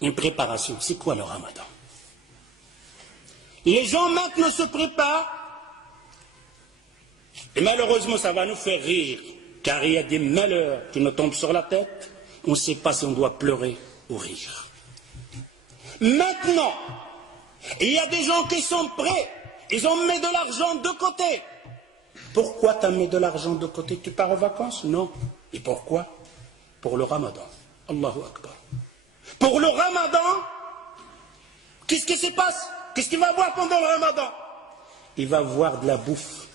Une préparation. C'est quoi le ramadan? Les gens maintenant se préparent, et malheureusement ça va nous faire rire, car il y a des malheurs qui nous tombent sur la tête, on ne sait pas si on doit pleurer ou rire. Maintenant, il y a des gens qui sont prêts, ils ont mis de l'argent de côté. Pourquoi tu as mis de l'argent de côté? Tu pars en vacances? Non. Et pourquoi? Pour le ramadan. Allahu Akbar. Pour le ramadan, qu'est-ce qui se passe? Qu'est-ce qu'il va voir pendant le ramadan? Il va voir de la bouffe.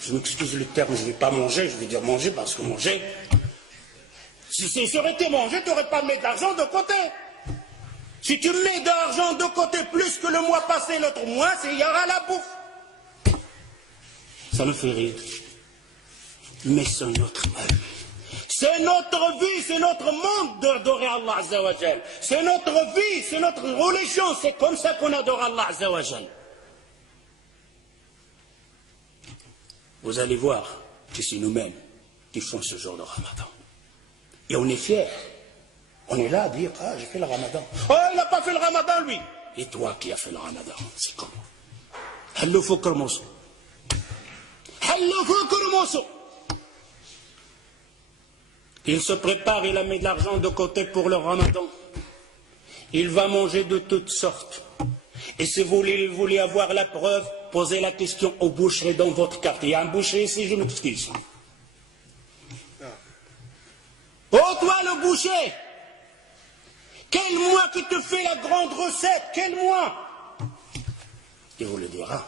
Je m'excuse le terme, je ne vais pas manger, je vais dire manger parce que manger, si ça aurait été manger, tu n'aurais pas mis de l'argent de côté. Si tu mets de l'argent de côté plus que le mois passé, l'autre mois, il y aura la bouffe. Ça me fait rire. Mais c'est notre vie. C'est notre vie, c'est notre monde d'adorer Allah Azza wa Jal. C'est notre vie, c'est notre religion, c'est comme ça qu'on adore Allah Azza wa Jal. Vous allez voir que c'est nous-mêmes qui font ce genre de ramadan. Et on est fiers. On est là à dire, ah, j'ai fait le ramadan. Oh, il n'a pas fait le ramadan, lui. Et toi qui as fait le ramadan, c'est comment? Hallo fukr mosso. Hallo fukr mosso. Il se prépare, il a mis de l'argent de côté pour le ramadan. Il va manger de toutes sortes. Et si vous voulez avoir la preuve, posez la question au boucher dans votre quartier. Il y a un boucher ici, je m'excuse. Oh, toi le boucher, quel mois qui te fait la grande recette? Quel mois? Il vous le dira.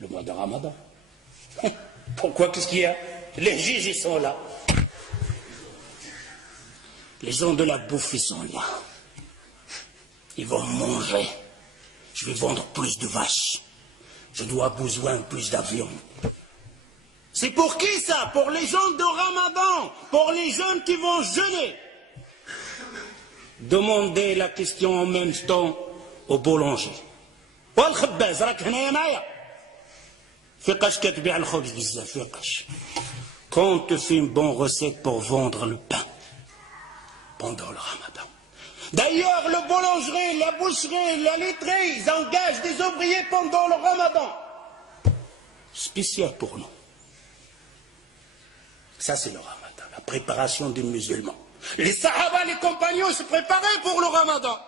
Le mois de ramadan. Pourquoi? Qu'est-ce qu'il y a? Les juges, ils sont là. Les gens de la bouffe, ils sont là. Ils vont manger. Je vais vendre plus de vaches. Je dois besoin plus d'avions. C'est pour qui ça? Pour les gens de Ramadan, pour les jeunes qui vont jeûner. Demandez la question en même temps au boulanger. Quand tu fais une bonne recette pour vendre le pain pendant le Ramadan. D'ailleurs, le boulangerie, la boucherie, la laiterie, ils engagent des ouvriers pendant le Ramadan. Spécial pour nous. Ça, c'est le Ramadan, la préparation des musulmans. Les Sahaba, les compagnons se préparaient pour le Ramadan.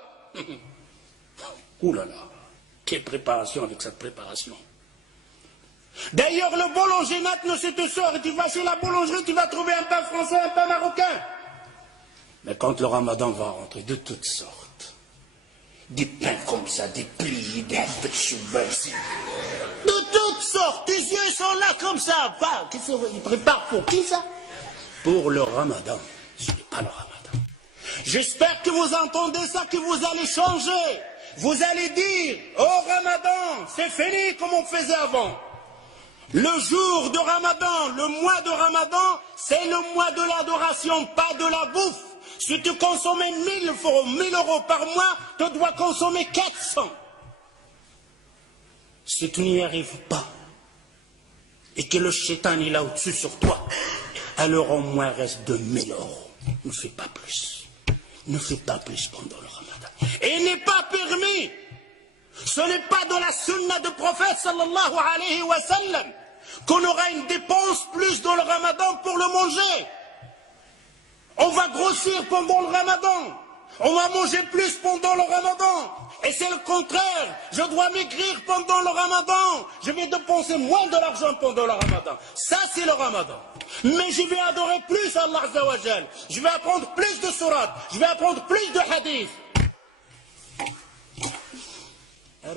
Ouh là là, quelle préparation avec cette préparation. D'ailleurs, le boulanger maintenant, c'est te sort et tu vas chez la boulangerie, tu vas trouver un pain français, un pain marocain. Mais quand le Ramadan va rentrer, de toutes sortes, des pains comme ça, des pliés, des habits de cheval, de toutes sortes, tes yeux sont là comme ça. Qu'est-ce qu'ils préparent pour qui ça? Pour le Ramadan. Ce n'est pas le Ramadan. J'espère que vous entendez ça, que vous allez changer. Vous allez dire, oh Ramadan, c'est fini comme on faisait avant. Le jour de Ramadan, le mois de Ramadan, c'est le mois de l'adoration, pas de la bouffe. Si tu consommais 1000 euros par mois, tu dois consommer 400. Si tu n'y arrives pas, et que le shaitan est là au-dessus sur toi, alors au moins reste de 1000 euros. Ne fais pas plus. Ne fais pas plus pendant le Ramadan. Et il n'est pas permis. Ce n'est pas de la sunna du prophète sallallahu alayhi wa sallam qu'on aura une dépense plus dans le Ramadan pour le manger. On va grossir pendant le Ramadan. On va manger plus pendant le Ramadan. Et c'est le contraire. Je dois maigrir pendant le Ramadan. Je vais dépenser moins de l'argent pendant le Ramadan. Ça, c'est le Ramadan. Mais je vais adorer plus Allah Azza wa Jal. Je vais apprendre plus de sourates. Je vais apprendre plus de hadiths.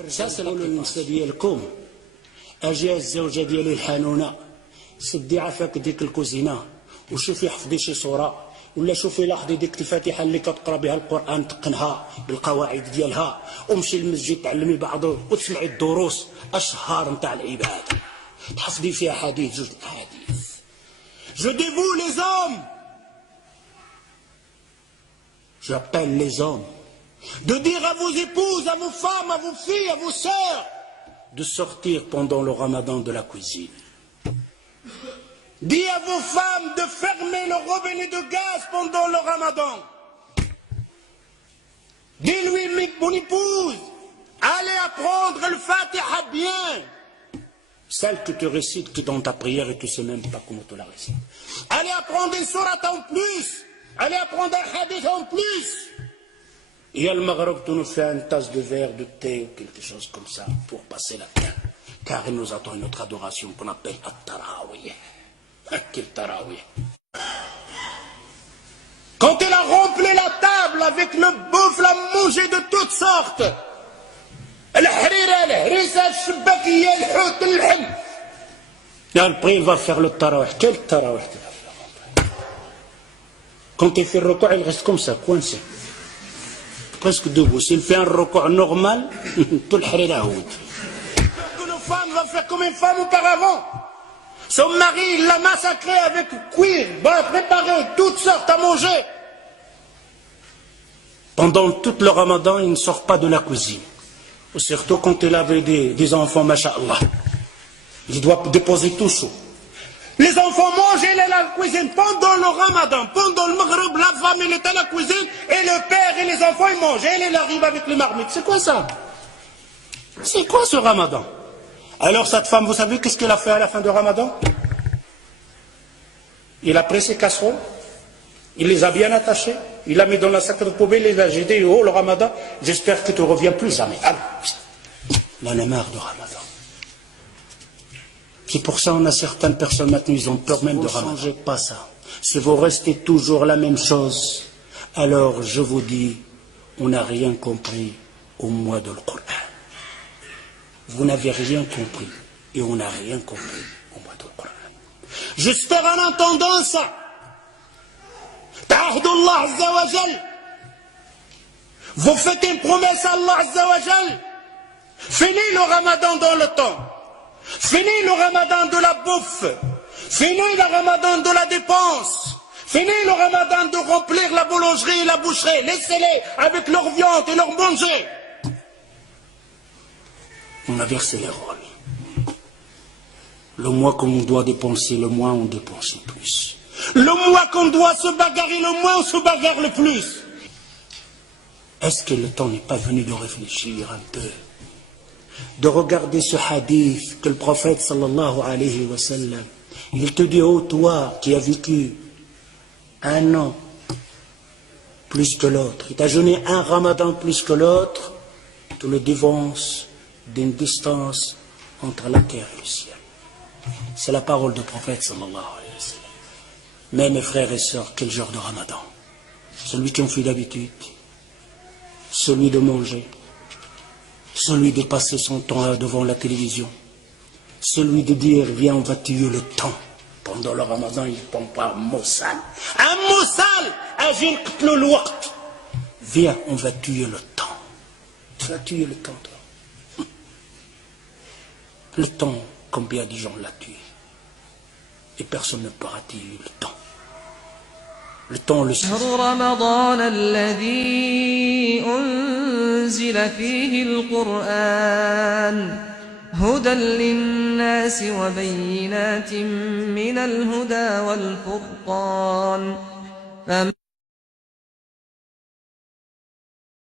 Ça, c'est النساء ديالكم اجي الزوجه ديالي الحنونه سدي عافاك ديك الكوزينه وشوفي حفظي شي صوره ولا شوفي لاحظي ديك الفاتحه اللي كتقرا بها القران تقنها بالقواعد ديالها ومشي للمسجد تعلمي بعضه وتسمعي الدروس اشهار نتاع العباده تحفظي فيها حديث جوج احاديث. Je dis vous les hommes, j'appelle les hommes, de dire à vos épouses, à vos femmes, à vos filles, à vos sœurs, de sortir pendant le Ramadan de la cuisine. Dis à vos femmes de fermer le robinet de gaz pendant le Ramadan. Dis-lui, mon épouse, allez apprendre le Fatiha bien. Celle que tu récites que dans ta prière et tu ne sais même pas comment tu la récites. Allez apprendre une sourate en plus. Allez apprendre un hadith en plus. Et à Maghreb, tu nous fais une tasse de verre, de thé ou quelque chose comme ça pour passer la fin. Car il nous attend une autre adoration qu'on appelle At-Tarawih. Quel Tarawih. Quand elle a rempli la table avec le bouffe, la manger de toutes sortes. Et après, il va faire le tarawih. Quel tarawih tu vas faire? Quand il fait le recours, il reste comme ça, coincé. Presque debout. S'il fait un recours normal, tout le harira houd. Une femme va faire comme une femme auparavant. Son mari, il l'a massacré avec cuir, préparé, toutes sortes à manger. Pendant tout le ramadan, il ne sort pas de la cuisine. Surtout quand il avait des enfants, masha'Allah. Il doit déposer tout chaud. Les enfants mangent, elle est à la cuisine. Pendant le ramadan, pendant le maghreb, la femme, elle est à la cuisine, et le père et les enfants, ils mangent. Elle arrive avec les marmites. C'est quoi ça? C'est quoi ce ramadan? Alors cette femme, vous savez qu'est-ce qu'elle a fait à la fin du ramadan? Il a pris ses casseroles, il les a bien attachées, il l'a mis dans la sac de poubelle, il a jeté oh le ramadan, j'espère que tu ne reviens plus jamais. Alors, il en a marre du ramadan. C'est pour ça qu'on a certaines personnes maintenant, ils ont peur même de ramadan. Ne changez pas ça. Si vous restez toujours la même chose, alors je vous dis, on n'a rien compris au mois de Coran. Vous n'avez rien compris et on n'a rien compris au mois de Coran. J'espère en entendant ça. Ta'ahdullah Azza wa Jal. Vous faites une promesse à Allah Azza wa Jal. Finis le ramadan dans le temps. Finis le ramadan de la bouffe. Finis le ramadan de la dépense. Finis le ramadan de remplir la boulangerie et la boucherie. Laissez-les avec leur viande et leur manger. On a versé les rôles. Le mois qu'on doit dépenser, le mois on dépense le plus. Le mois qu'on doit se bagarrer, le mois on se bagarre le plus. Est-ce que le temps n'est pas venu de réfléchir un peu? De regarder ce hadith que le prophète sallallahu alayhi wa sallam, il te dit, oh toi qui as vécu un an plus que l'autre, il t'a jeûné un ramadan plus que l'autre, tu le dévances d'une distance entre la terre et le ciel. C'est la parole du prophète sallallahu alayhi wa sallam. Mais mes frères et sœurs, quel genre de ramadan? Celui qui en fait d'habitude, celui de manger, celui de passer son temps devant la télévision, celui de dire viens on va tuer le temps. Pendant le ramadan il ne pompe pas un mot sale. Un mot sale, agir le waqt. Viens on va tuer le temps. Tu vas tuer le temps toi. Le temps, combien de gens l'ont tué? Et personne ne pourra tuer le temps. Le temps le رمضان الذي أنزل فيه القرآن هدى للناس وبينات من الهدى والفرقان